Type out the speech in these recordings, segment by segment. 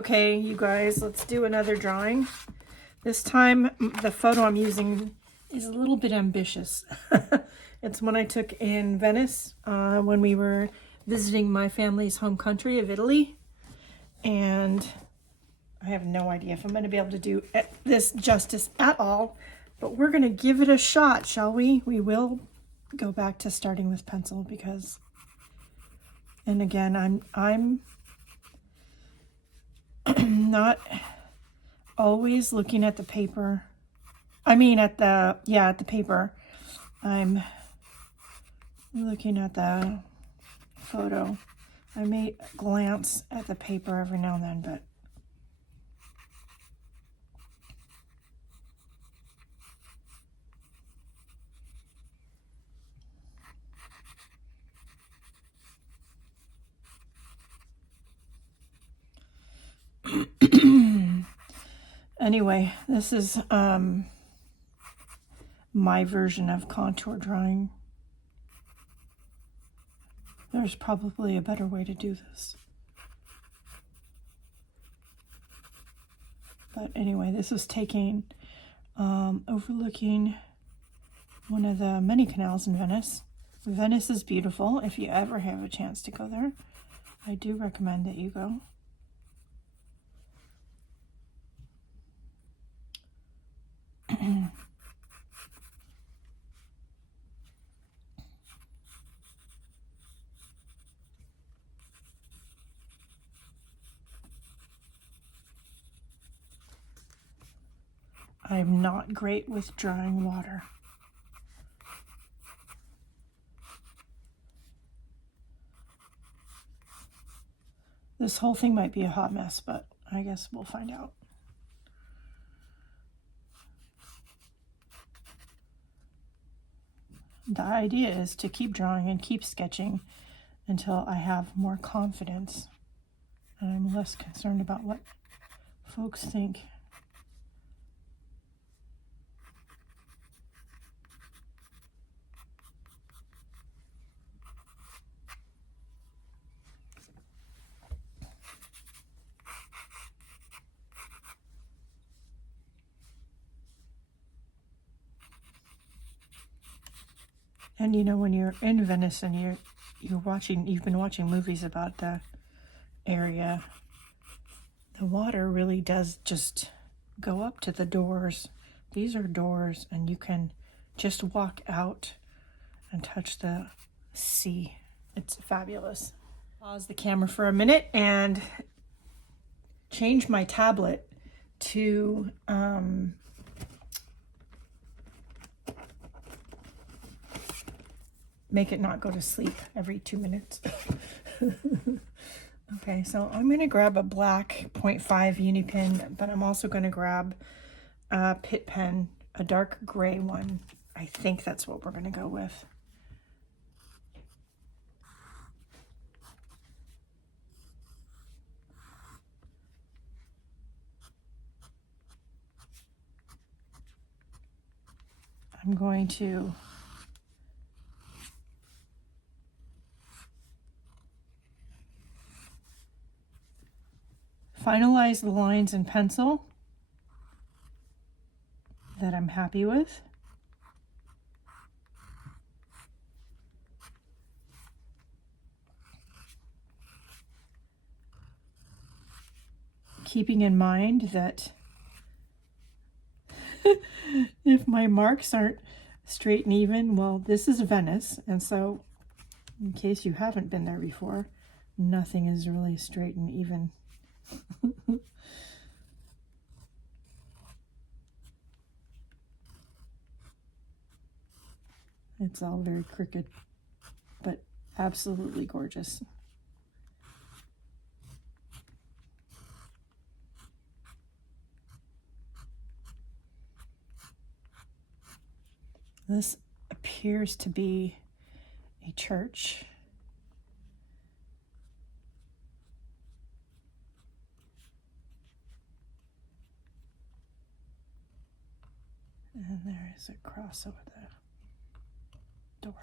Okay, you guys, let's do another drawing. This time, the photo I'm using is a little bit ambitious. It's one I took in Venice when we were visiting my family's home country of Italy. And I have no idea if I'm going to be able to do this justice at all, but we're going to give it a shot, shall we? We will go back to starting with pencil because, and again, I'm not always looking at the paper. I mean at the paper. I'm looking at the photo. I may glance at the paper every now and then, but anyway, this is my version of contour drawing. There's probably a better way to do this. But anyway, this was taken overlooking one of the many canals in Venice. Venice is beautiful. If you ever have a chance to go there, I do recommend that you go. I'm not great with drawing water. This whole thing might be a hot mess, but I guess we'll find out. The idea is to keep drawing and keep sketching until I have more confidence and I'm less concerned about what folks think. And you know, when you're in Venice and you've been watching movies about the area, the water really does just go up to the doors. These are doors, and you can just walk out and touch the sea. It's fabulous. Pause the camera for a minute and change my tablet to make it not go to sleep every 2 minutes. Okay, so I'm going to grab a black 0.5 uni pen, but I'm also going to grab a Pitt pen, a dark gray one. I think that's what we're going to go with. I'm going to finalize the lines in pencil that I'm happy with. Keeping in mind that if my marks aren't straight and even, well, this is Venice, and so in case you haven't been there before, nothing is really straight and even. It's all very crooked, but absolutely gorgeous. This appears to be a church. And there is a cross over the door.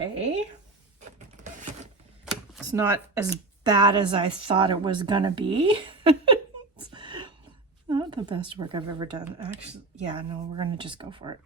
Okay. It's not as bad as I thought it was gonna be. It's not the best work I've ever done. Actually, yeah, no, we're gonna just go for it.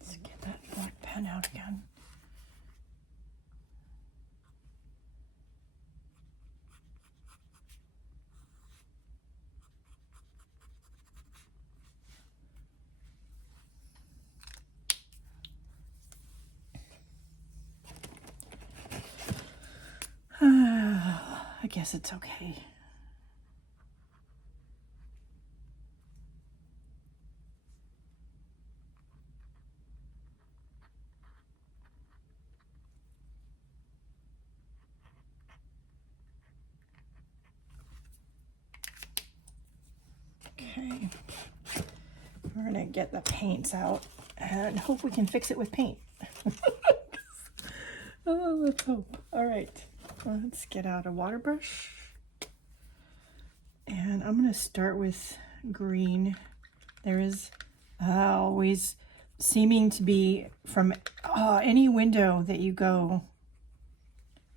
Let's get that black pen out again. I guess it's okay. Okay, we're gonna get the paints out and hope we can fix it with paint. Oh, let's hope. All right, let's get out a water brush. And I'm gonna start with green. There is always seeming to be from any window that you go,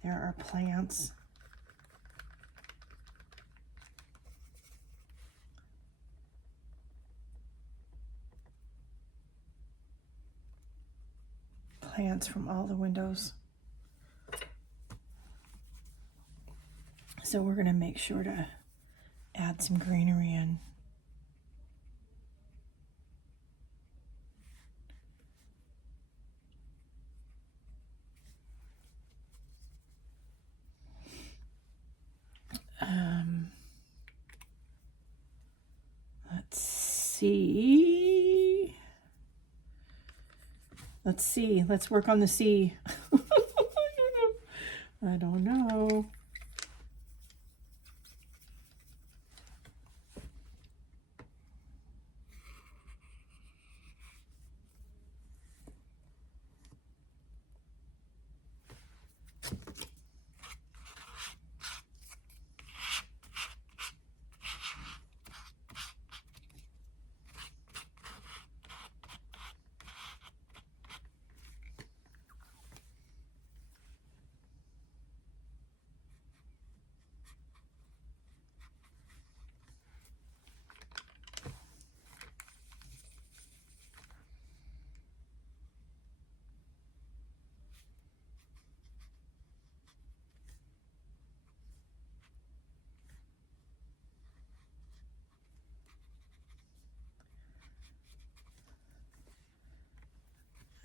there are plants. Plants from all the windows. So we're gonna make sure to add some greenery in. Let's see. Let's see. Let's work on the C. I don't know.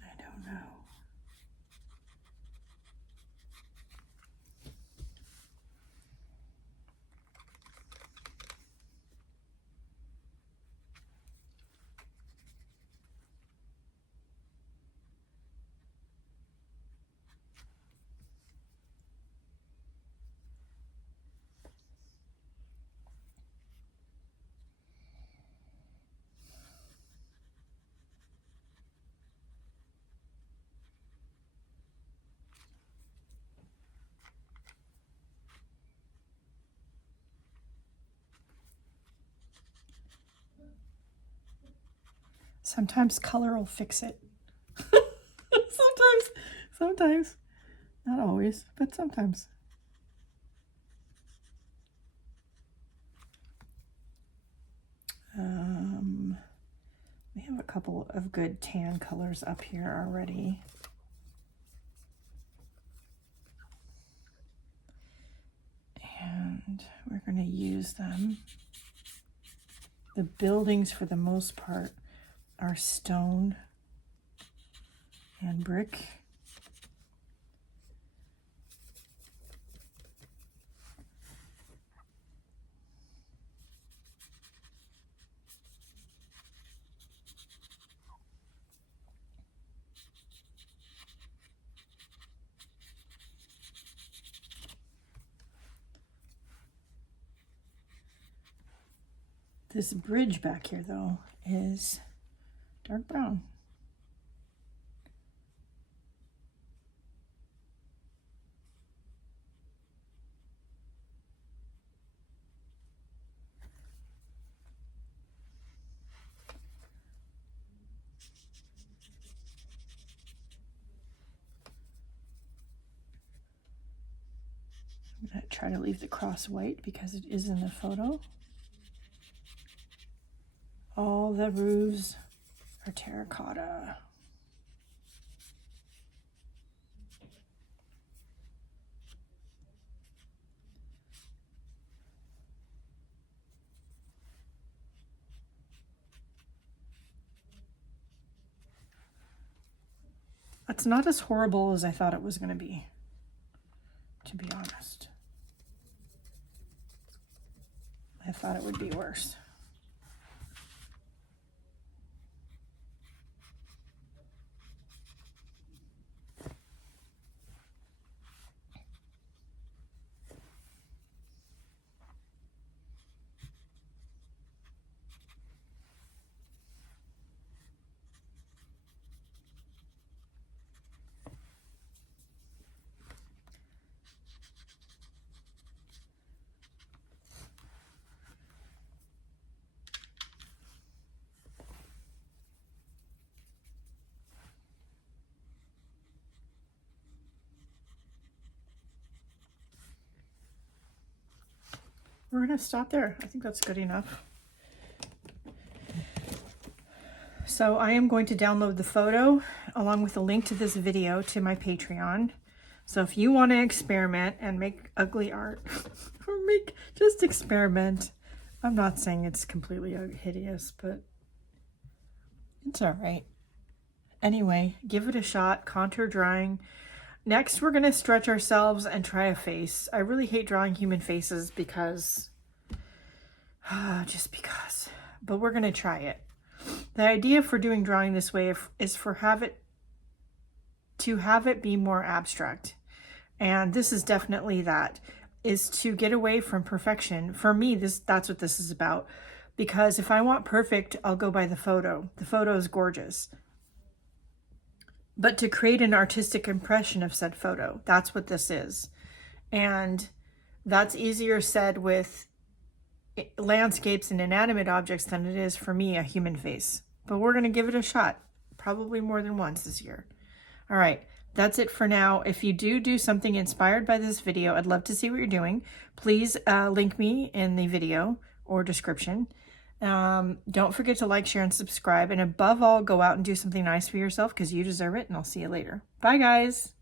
I don't know. Sometimes color will fix it. Sometimes. Not always, but sometimes. We have a couple of good tan colors up here already. And we're going to use them. The buildings, for the most part, are stone. and brick. This bridge back here, though, is dark brown. I'm going to try to leave the cross white because it is in the photo. All the roofs are terracotta. It's not as horrible as I thought it was going to be honest. I thought it would be worse. We're going to stop there. I think that's good enough. So I am going to download the photo along with a link to this video to my Patreon. So if you want to experiment and make ugly art, or just experiment. I'm not saying it's completely hideous, but it's all right. Anyway, give it a shot. Contour drawing. Next, we're going to stretch ourselves and try a face. I really hate drawing human faces because, just because. But we're going to try it. The idea for doing drawing this way is to have it be more abstract. And this is definitely that, is to get away from perfection. For me, that's what this is about. Because if I want perfect, I'll go by the photo. The photo is gorgeous. But to create an artistic impression of said photo, that's what this is. And that's easier said with landscapes and inanimate objects than it is for me, a human face. But we're going to give it a shot, probably more than once this year. All right, that's it for now. If you do something inspired by this video, I'd love to see what you're doing. Please link me in the video or description. Don't forget to like, share, and subscribe. And above all, go out and do something nice for yourself because you deserve it. And I'll see you later. Bye, guys.